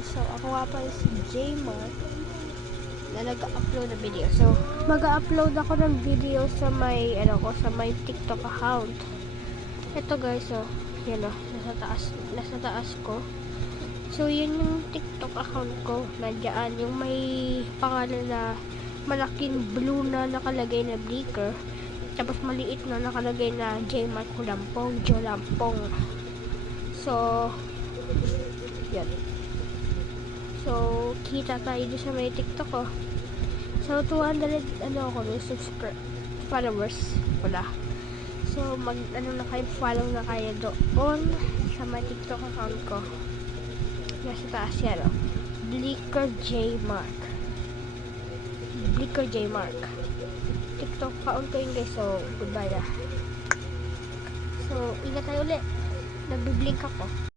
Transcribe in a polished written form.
So, ako nga pala si Jmar na nag-upload ng video. So, mag-upload ako ng video sa may, sa may TikTok account. Ito guys, yan nasa taas ko. So, yun yung TikTok account ko. Nandiyan yung may pangalan na malaking blue na nakalagay na Blicker. Tapos maliit na nakalagay na Jmar Kulampong, Jolampong. So, yan. So, kita tayo doon sa may TikTok ko. So, 200, followers wala. So, na kayo, follow na kayo doon sa may TikTok account ko. Nasa taas yan, Blicker Jmark. Blicker Jmark. TikTok account ko yun guys. So, goodbye na. So, ingat tayo ulit. Nagbiblink ako.